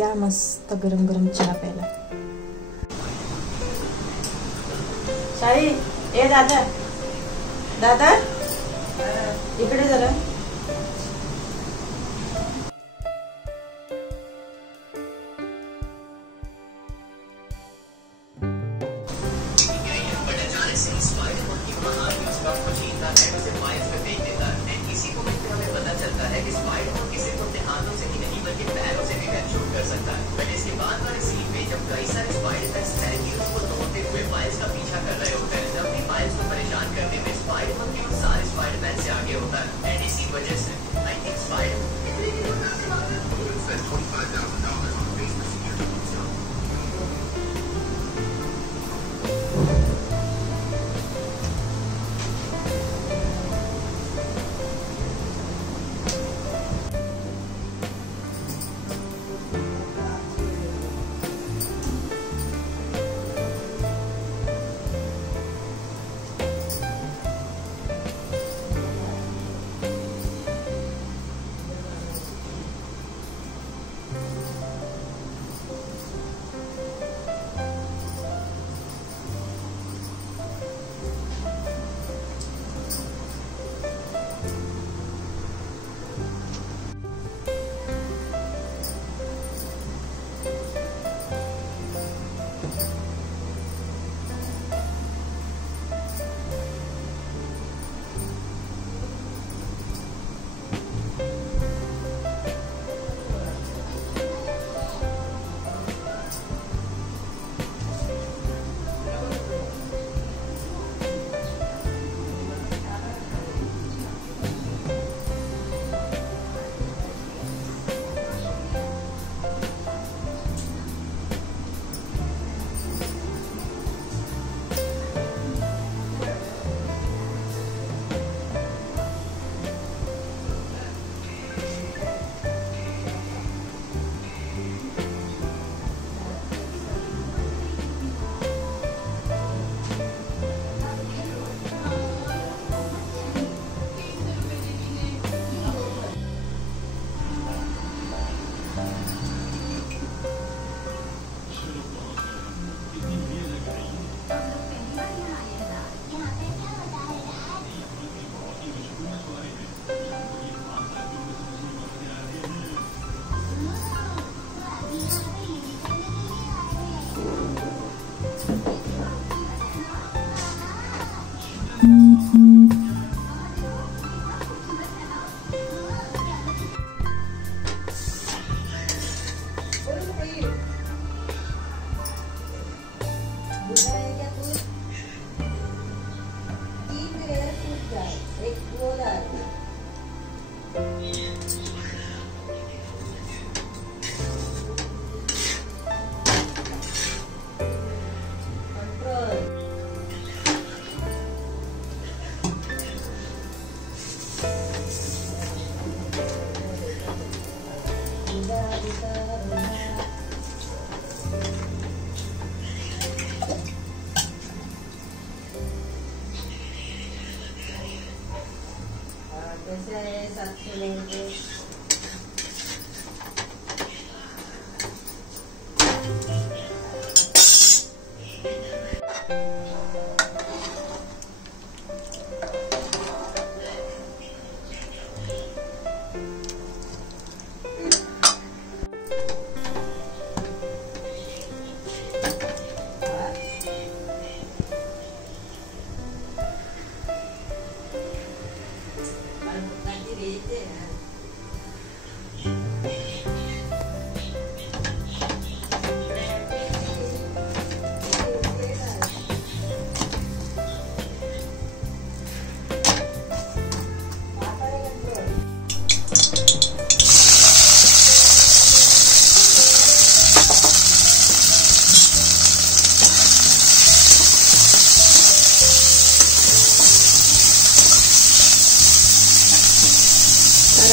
या मस्त गरम गरम चहा प्यायला। साई ए दादा दादा इकडे जरा।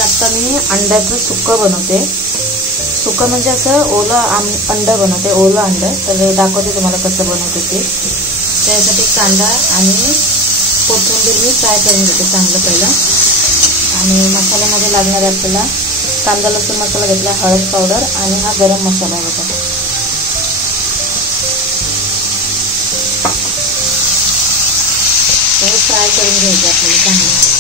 आता मी अंड्याचं सुक्कं बनवते। सुक्कं म्हणजे असं ओलं अंड बनवते, ओलं अंड। तर दाखवते तुम्हाला कसं बनवते ते। त्यासाठी कांदा आणि कोथिंबीर मी फ्राय करून घेते चांगलं पहिलं। आणि मसाल्यामध्ये लागणारे आपल्याला कांदा लसूण मसाला घेतला, हळद पावडर आणि हा गरम मसाला आहे बघा. हे फ्राय करून घ्यायचं आपल्याला चांगलं.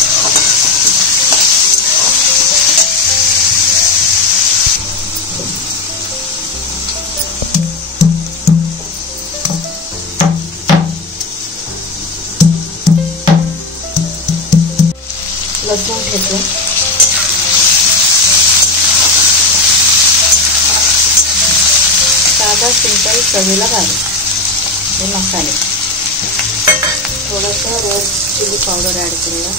लसूण ठेचून साधा सिंपल चवीला भाजी हे मसाले. थोडंसं रेड चिली पावडर ॲड करूया.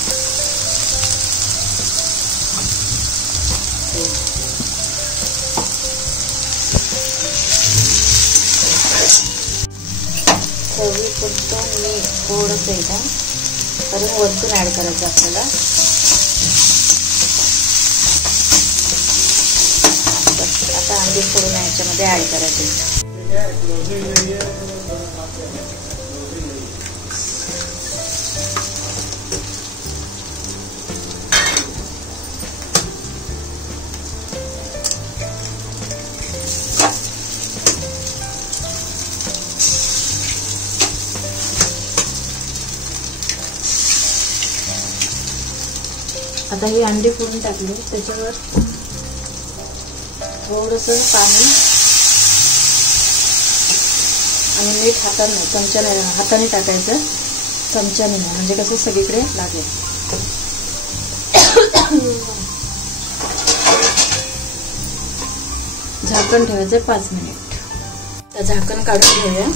चवीपुरतं मीठ थोडंसं एकदम करून वरतून ॲड करायचं आपल्याला. आता अंडी फोडून याच्यामध्ये ॲड करायचे. आता ही अंडी फोडून टाकली, त्याच्यावर थोडंसं पाणी आणि मीठ हाताने टाकायचं, चमच्याने नाही, म्हणजे कसं सगळीकडे लागेल. झाकण ठेवायचं 5 मिनिट. तर झाकण काढून घेऊया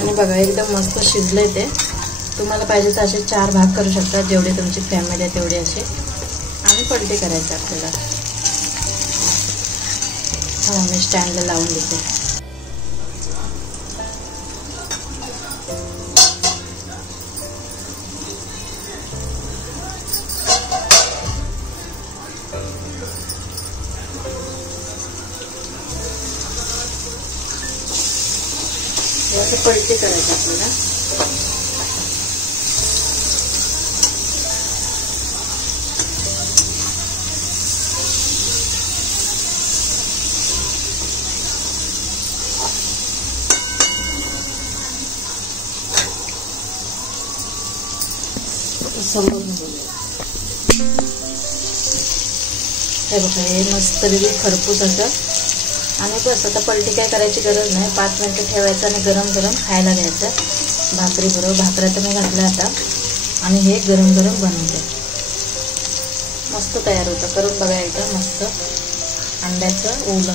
आणि बघा एकदम मस्त शिजलंय ते. तुम्हाला पाहिजे तर असे 4 भाग करू शकता, जेवढे तुमची फॅमिली आहे तेवढे असे. आणि पलटी करायचं आपल्याला. मी स्टँडला लावून देते. असं पलटी करायचं आपल्याला. समोर हे बघा, हे मस्त खरपूस असं. आणि बस आता पलटी काय करायची गरज नाही. 5 मिनिटं ठेवायचं आणि गरम गरम खायला घ्यायचं भाकरी बरोबर. भाकऱ्या तर मी घातल्या आता आणि हे गरम गरम बनवते. मस्त तयार होतं. करून बघा एकदम मस्त अंड्याचं ओलं.